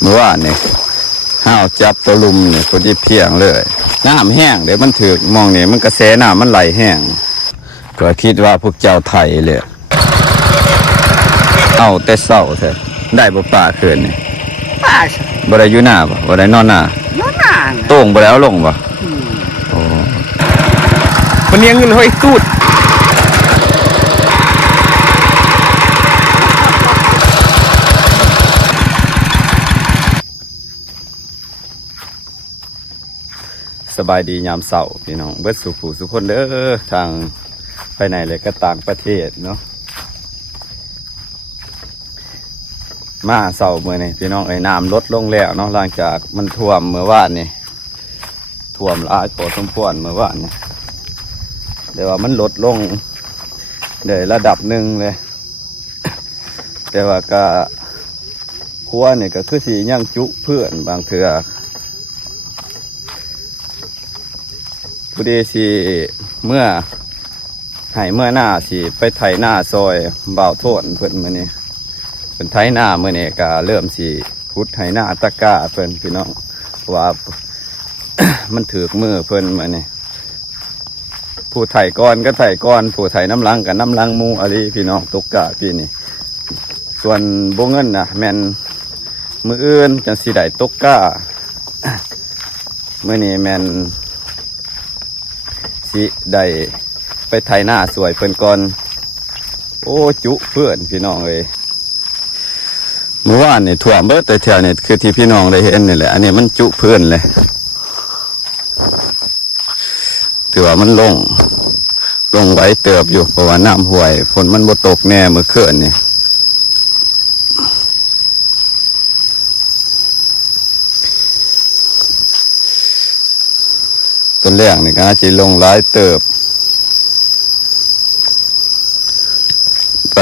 เมื่อวานนี่ห้าวจับตัวลุมเนี่ยพอดีเพียงเลยน้ำแห้งเดี๋ยวมันถือมองเนี่ยมันกระแสน้ำมันไหลแห้งก็คิดว่าพวกเจ้าไทยเลยเอาแต่เศร้าแท้ได้บ่ป่าเขื่อนนี่ ป้า บ่ได้อยู่หน้าบ่บ่ได้นอนหน้า น้องนาง โต่งบ่ได้เอาลงบ่โอ้มันเลี้ยงเงินเฮ้ยตูดสบายดียามเสาร์พี่น้องเบิดสุขสุขคนเด้อทางไปไหนเลยก็ต่างประเทศเนาะมาเสาร์เมื่อนี่พี่น้องไอ้น้ำลดลงแล้วเนาะหลังจากมันท่วมเมื่อวานนี่ท่วมหลายพอสมควรเมื่อวานนี่เดี๋ยวว่ามันลดลงเดี๋ยวระดับหนึ่งเลย แต่ว่าก็ครัวนี่ก็คือสีย่างจุเพื่อนบางเถื่อพอดีสิเมื่อให้เมื่อหน้าสิไปไถหน้าซอยบ่าวโทนเพิ่นมื้อนี้เป็นไถหน้ามื้อนี้ก็เริ่มสิพุดไถหน้าตะกร้าเพิ่นพี่น้องว่า มันถือกมือเพิ่นมื้อนี้ผู้ไถก้อนก็ไถก้อนผู้ไถน้ำลังก็น้ำลังหมู่อะไรพี่น้องตกกะปีนี้ส่วนบ่เงินน่ะแม่นมื้ออื่นจังสิได้ตกกะ มื้อนี้แม่นสิได้ไปไถหน้าสวยเพิ่นก่อนโอ้จุเพื่อนพี่น้องเลยเมื่อวานนี่ถ่วมเบิดแต่แถวนี่คือที่พี่น้องได้เห็นนี่แหละอันนี้มันจุเพื่อนเลยถือว่ามันลงไว้เติบอยู่เพราะว่าน้ำห่วยฝนมันบ่ตกแน่เมื่อคืนนี่ต้นแรกนี่ก็อาจจะลงหลายเติบไป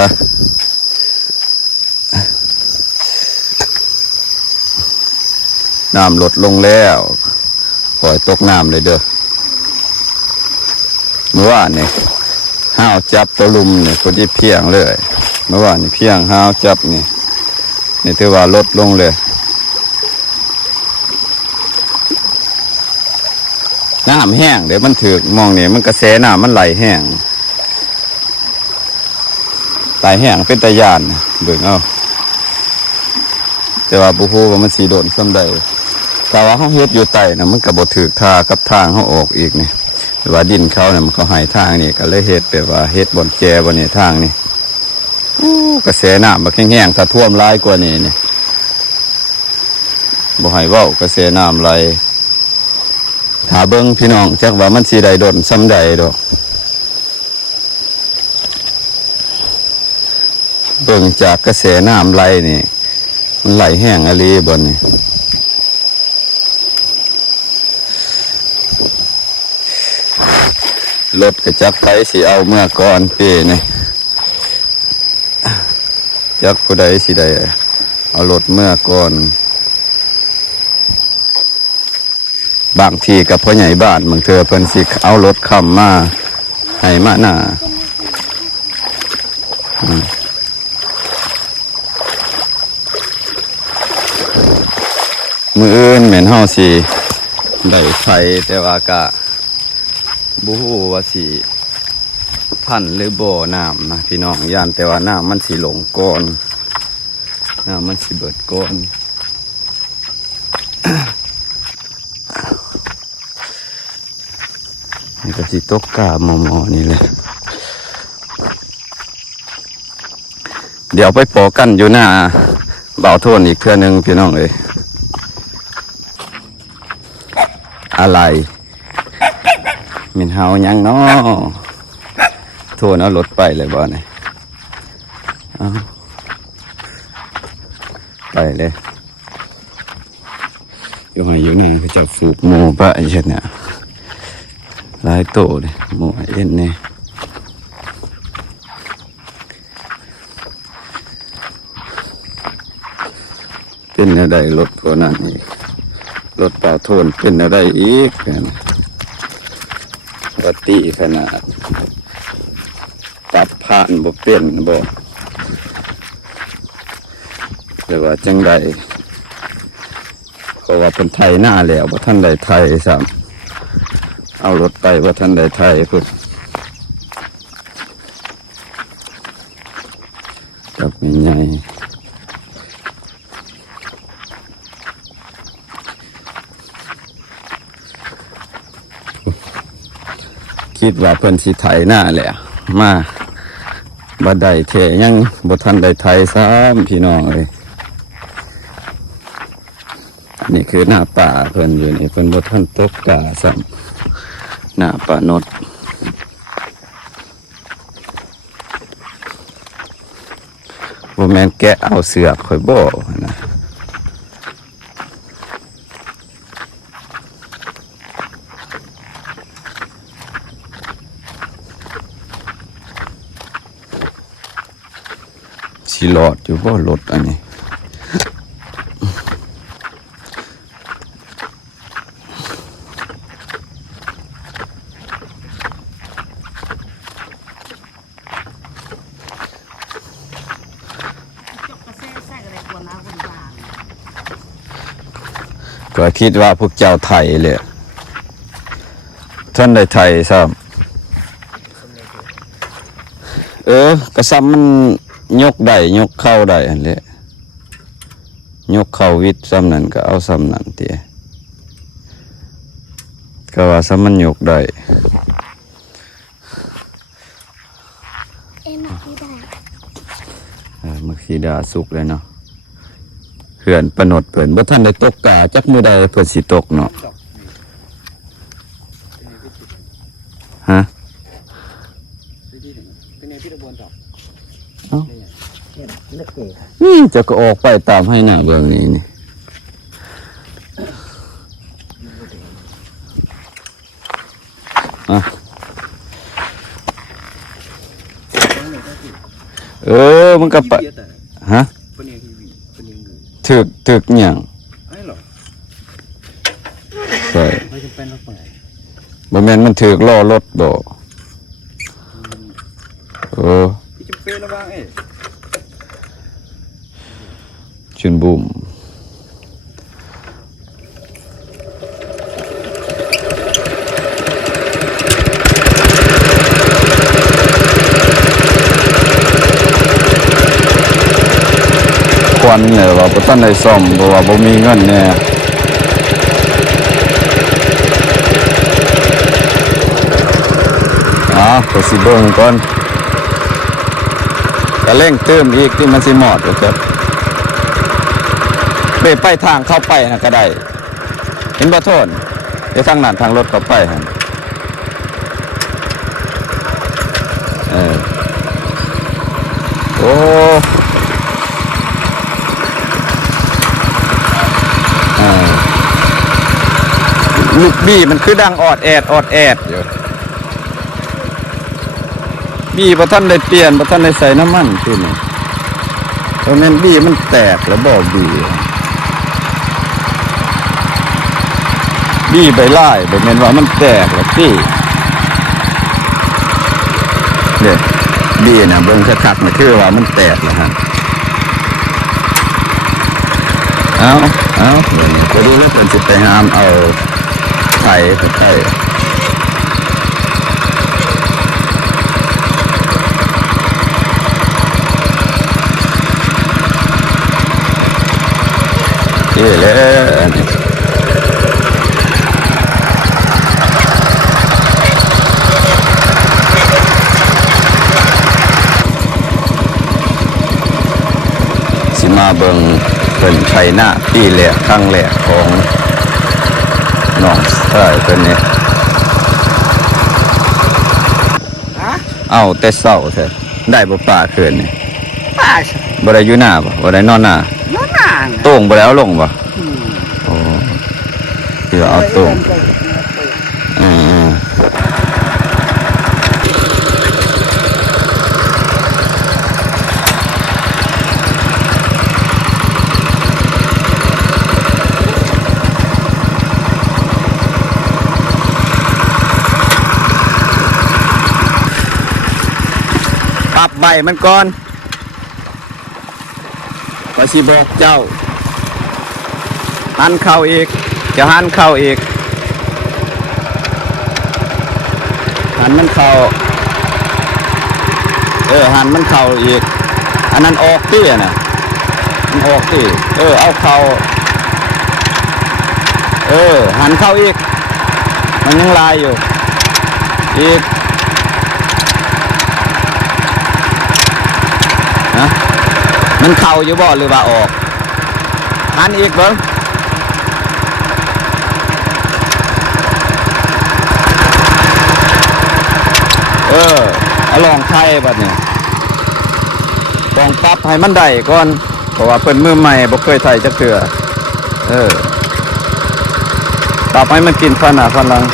น้ำลดลงแล้วปล่อยตกน้ำเลยเด้อเมื่อวานนี่ห้าวจับตัวลุมเนี่ยพอดีเพียงเลยเมื่อวานนี่เพียงห้าวจับนี่ถือว่าลดลงเลยน้ำแห้งเดี๋ยวมันถือมองเนี่ยมันกระแสน้ำมันไหลแห้งเป็นตะยานเบิ่งเอาแต่ว่าบุฮูว่ามันสีโดนซ้ำใดแต่ว่าเขาเฮ็ดอยู่ใต้นะมันกับบถือทากับทางเขาออกอีกนี่แต่ว่าดินเขาเนี่ยมันเขาให้ทางนี่ก็เลยเฮ็ดแบบว่าเฮ็ดบนแจบนนี่ทางนี่กระแสน้ำมันแห้งๆถ้าท่วมร้ายกว่านี้นี่บ่ให้เว้ากระแสน้ำไหลถ้าเบิ่งพี่น้องจักว่ามันสีใดโดนซ้ำใดดอกเบิ่งจากกระแสน้ำไหลนี่มันไหลแห้งอะไรบนนี่รถกระจักไปสิเอาเมื่อก่อนปีนี่จักผู้ใดสิได้เอารถเมื่อก่อนบางทีกับพ่อใหญ่บ้านบางเธอเพิ่นสิเอารถค้ำมาให้มาหน้ามืออื่นเหม็นเฮาสิได้ไฟแต่ว่ากะบูฮู้ว่าสิพันหรือบ่อน้ำนะพี่น้องย่านแต่ว่าน้ำมันสิหลงก้อนน้ำมันสิเบิดก้อน นี่ก็สิตกกาหมอนี่เลยเดี๋ยวไปปอกันอยู่หน้าเบาโทนอีกเทื่อนึงพี่น้องเอ้ยอะไรมินเฮายังเนาะโทนเอารถไปเลยบ่เนี่ยไปเลยอยู่ไหนอยู่ไหนเขาจะฝูกหมูปะไอ้เช่นเนี่ยหลายโตเลยหมูเอ็นเนี่ยเป็นอะไรรถพวกนั้นอีกรถเป่าโทนเป็นอะไรอีกวัตตีขนาดปรับผ่านบ่เป็นบ่แต่ว่าจังใด เพราะว่าเป็นไทยหน้าแล้วว่าท่านใดไทยซ้ำเอารถไปว่าท่านใดไทยเพิ่นกับใหญ่คิดว่าเพิ่นสิไทยหน้าแหละมาบ่ได้แท้ยังบ่ทันได้ไทยซ้ำพี่น้องเอ้ยนี่คือหน้าป่าเพิ่นอยู่นี่เพิ่นบ่ทันตกกาซ้ำหน้าป่านดบ่แม่นแกะเอาเสือกข่อยบ่นะสิหลอดอยู่บ่รถอันนี้ก็คิดว่าพวกเจ้าไทยเลยท่านได้ไทยซ้ำกระซ้ำมันยกได้ยกเข้าได้อันเละยกเข้าวิทย์ซ้ำนั่นก็เอาซ้ำนั่นเตี้ยก็ว่าซ้ำมันยกได้มักสีดาสุกเลยเนาะเขื่อนปนดเพิ่นบ่ท่านได้ตกกาจักมือใดเพิ่นสิตกเนาะฮะจะก็ออกไปตามให้หน้าเบื้องนี้นี่มันก็ไปฮะถึกอย่างใช่บ่แม่นมันถึกล้อรถบ่ชุนบุ่มควันเนี่ยว่าบ่ทันได้ซ่อมเพราะว่าบ่มีเงินแน่ก็สิเบิ่งก่อนก็เร่งเติมอีกที่มันสิหมดครับไปทางเข้าไปนะก็ได้เห็นบ่โทษเดี๋ยวทางนั้นทางรถเข้าไปฮะโอ้ลูกบี้มันคือดังออดแอดอยู่บี้พอท่านได้เปลี่ยนพอท่านได้ใส่น้ำมันขึ้นเพราะนั้นบี้มันแตกแล้วบ่บี้ใบไล่แบบนั้นว่ามันแตกแล้วบี้เนี่ยบี้นะเบิ่งคักๆมันคือว่ามันแตกแล้วฮะเอาไปดูแล้วเป็นสิไปหามเอาไข่แล้วสิมาเบิ่งเป็นไทยหน้าปีแหลกครั้งแรกของน้องใช่เป็นนี้เอาแต่เศร้าแท้ได้บ่ป่าเขื่อนนี่บ่ได้อยู่หน้าบ่ได้นอนหน้าโต่งบ่ได้เอาลงบ่โอ้ที่เอาโต่งปรับใบมันก่อนว่าสิบอกเจ้า หันเข่าอีกจะหันเข่าอีกหันมันเข่าหันมันเข่าอีกอันนั้นออกที่น่ะมันออกที่เอาเข่าหันเข้าอีกมันยังลายอยู่อีกนะมันเข่าอยู่บ่หรือว่าออกหันอีกเบิ้งเอาลองไทยบัดนี้ลองปรับให้มันได้ก่อนเพราะว่าเพิ่นมือใหม่บ่เคยไทยจักเทื่อปรับให้มันกินฟันหน้าฟันหลัง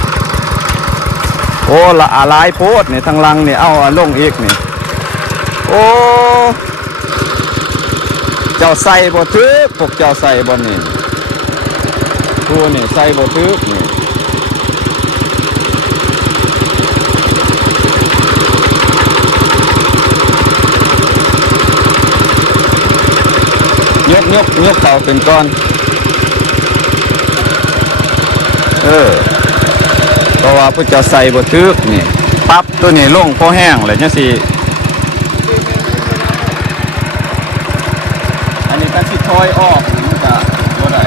โอ้ละหลายโพดนี่ทางหลังนี่เอาลงอีกนี่โอ้เจ้าใส่บ่ถึกพวกเจ้าใส่บ่นี่ตัวนี่ใส่บ่ถึกนี่ยกเข่าเป็นก้อนเพราะว่าพวกเจ้าใส่บ่ถึกนี่ปั๊บตัวนี้ลงพอแห้งเลยจังซี่อันนี้ก็สิถอยออกมันก็บ่ได้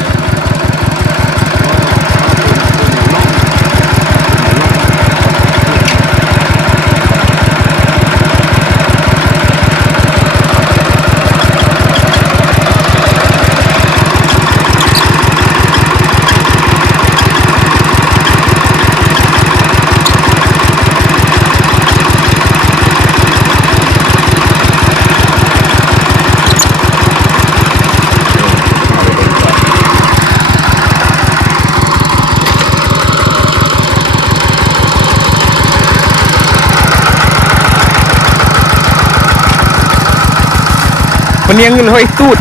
มันยังเงินห้อยตูด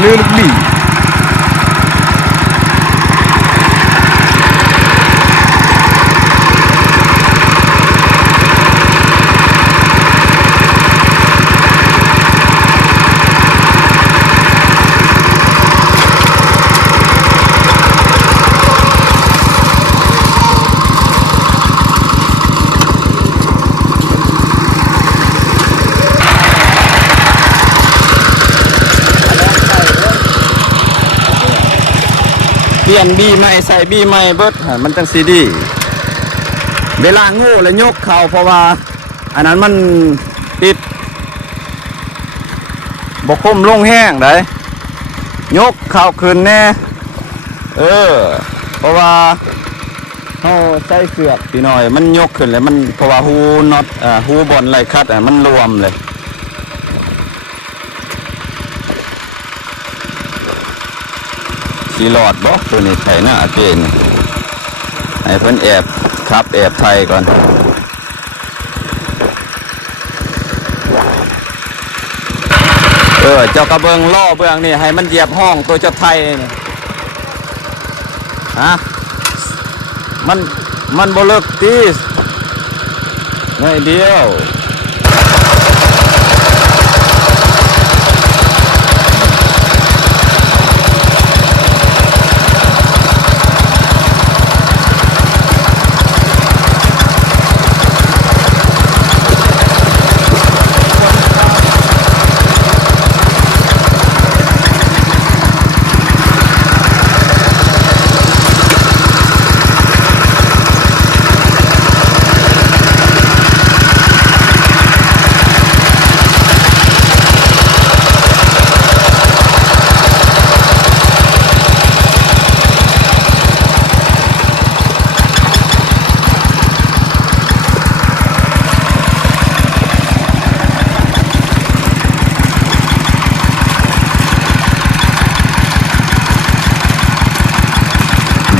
เรือลูกบี่เปลี่ยนบีใหม่ใส่บีใหม่เบิดมันจังซีดีเวลาโง่แล้วยกเข่าเพราะว่าอันนั้นมันติดบกคมลงแห้งได้ยกเข่าขึ้นแน่เพราะว่าเขาใส่เสือกพี่น้อยมันยกขึ้นเลยมันเพราะว่าหูน็อตหูบอลไหลคัดมันรวมเลยขี่หลอดบ่ตัวนี้ไถหน้าเกณฑ์ให้เพิ่นแอบครับแอบไทยก่อนเจ้ากระเบิงล่อเบื้องนี่ให้มันเหยียบห้องตัวเจ้าไทยนี่ฮะมันบ่เลิกตีหน่อยเดียว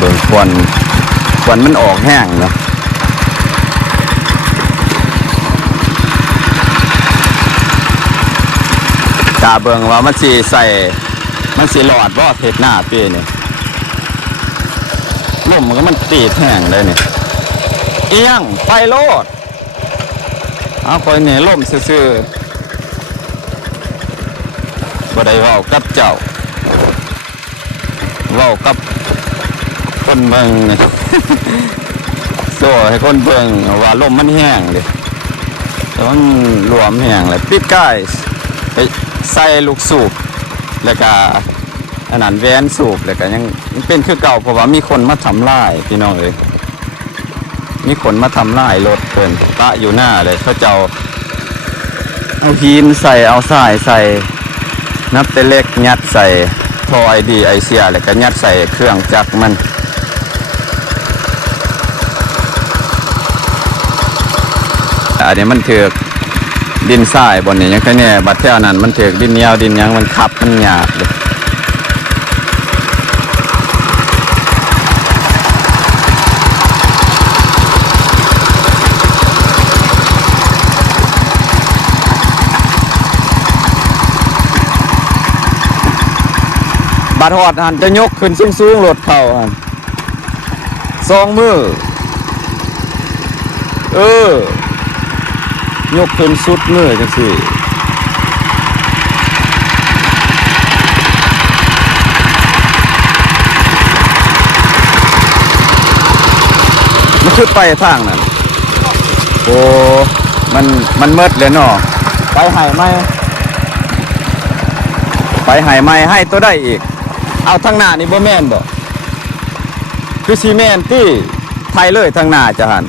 เบิ่งควันมันออกแห้งเนาะตาเบิ่งว่ามันสิใส่มันสิหลอดบ่เทศหน้าปีนี่ลมมันก็มันตีดแห้งเลยนี่เอียงไปโลดเอาคอยนี่ลมซื่อๆบ่ได้เว้ากับเจ้าเว้ากับคนเบิ่งนี่ โซ่ให้คนเบิ่งว่าลมมันแห้งดิมันรวมแห้งเลยปิดก้ายไปใส่ลูกสูบแล้วก็อันนั้นแวนสูบแล้วก็ยังเป็นคือเก่าเพราะว่ามีคนมาทำลายพี่น้องเลยมีคนมาทำลายรถเพิ่นปะอยู่หน้าเลยเขาเจ้าเอาหินใส่เอาทรายใส่นับแต่เล็กยัดใส่ท่อไอดีไอเสียแล้วก็ยัดใส่เครื่องจักรมันอันนี้มันถือกดินทรายบนนี้ยังแค่นี้บัดเท่านั้นมันถือกดินเหนียวดินยังมันขับมันหยาบเลยบัดหอดหันจะยกขึ้นสูงๆรถเข่าหันสองมือยกขึ้นสุดมือจังสิมันคือไปทางนั้นโอ้มันมืดเลยเนาะไปหายไหมไปหายไหมให้ตัวได้อีกเอาทางหน้านี่บ่แม่นบ่คือซีเมนที่ไทยเลยทางหน้าจะหัน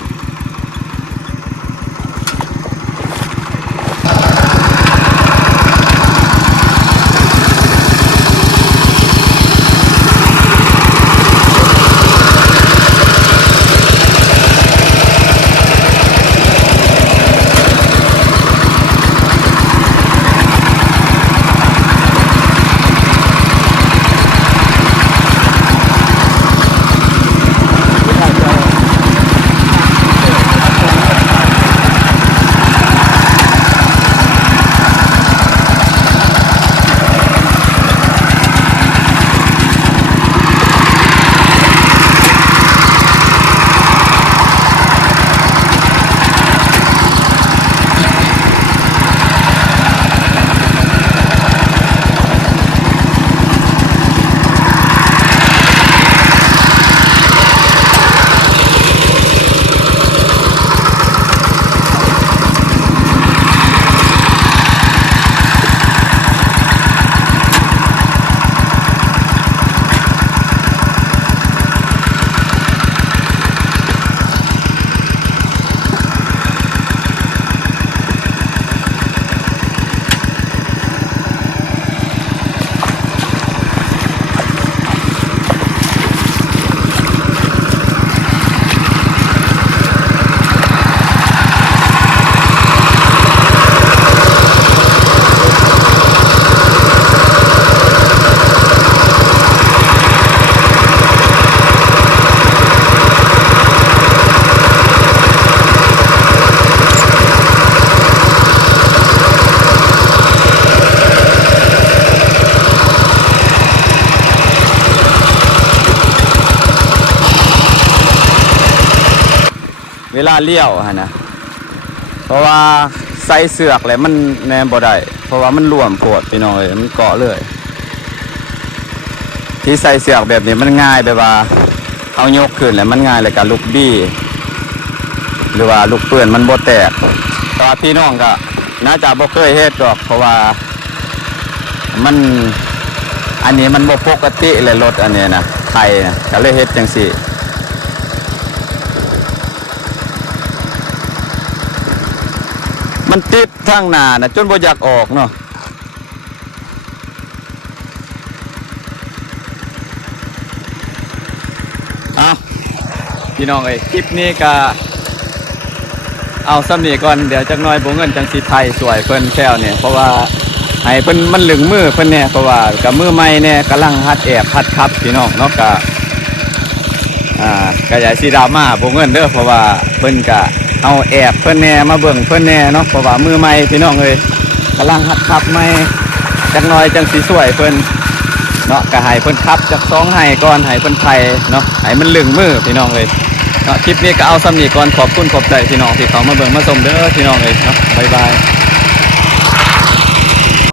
เวลาเลี้ยวฮะนะเพราะว่าใส่เสือกแล้วมันแนมบ่ได้เพราะว่ามันรวมโพดพี่น้องเอ้ยมันเกาะเลยที่ใส่เสือกแบบนี้มันง่ายแบบว่าเอายกขึ้นแล้วมันง่ายเลยกับลูกบี้หรือว่าลูกเปื่อนมันบ่แตกแต่ว่าพี่น้องก็น่าจะบ่เคยเฮ็ดดอกเพราะว่ามันอันนี้มันบ่ปกติเลยรถอันนี้นะไทยนะก็เลยเฮ็ดจังซี่มันติดทางหน้านะจนบ่อยากออกเนาะเอาพี่น้องเอ้ยคลิปนี้ก็เอาซ้ำนี่ก่อนเดี๋ยวจักหน่อยบ่เงินจังสิไทยสวยเพิ่นแซวเนี่ยเพราะว่าให้เพิ่นมันหลึงมือเพิ่นเนี่ยเพราะว่ากับมือใหม่เนี่ยกำลังหัดแอบหัดขับพี่น้องเนาะก็อย่าสิดราม่าบ่เงินเด้อเพราะว่าเพิ่นก็เอาแอบเพิ่นแน่มาเบิ่งเพิ่นแน่เนาะเพราะว่ามือใหม่พี่น้องเอ้ยกำลังหัดขับใหม่จักหน่อยจังสิสวยเพิ่นเนาะก็ให้เพิ่นขับจาก2ให้ก่อนให้เพิ่นไทยเนาะให้มันหลึงมือพี่น้องเอ้ยเนาะคลิปนี้ก็เอาซ้ำนี่ก่อนขอบคุณขอบใจพี่น้องที่เข้ามาเบิ่งมาชมเด้อพี่น้องเอ้ยเนาะบ๊ายบาย